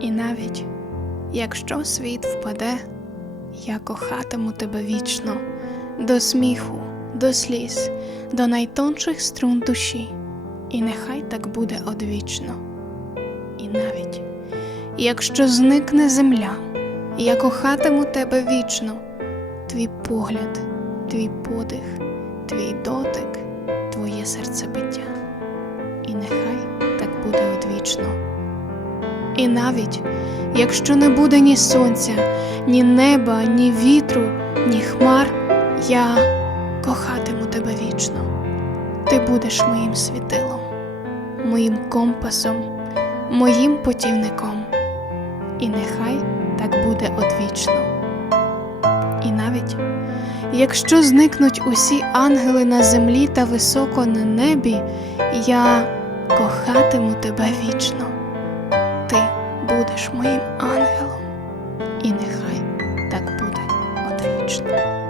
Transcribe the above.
І навіть якщо світ впаде, я кохатиму тебе вічно, до сміху, до сліз, до найтонших струн душі, і нехай так буде одвічно. І навіть якщо зникне земля, я кохатиму тебе вічно, твій погляд, твій подих, твій дотик, твоє серцебиття, і нехай так буде одвічно. І навіть якщо не буде ні сонця, ні неба, ні вітру, ні хмар, я кохатиму тебе вічно. Ти будеш моїм світилом, моїм компасом, моїм путівником. І нехай так буде одвічно. І навіть якщо зникнуть усі ангели на землі та високо на небі, я кохатиму тебе вічно. Ти будеш моїм ангелом, і нехай так буде одвічно.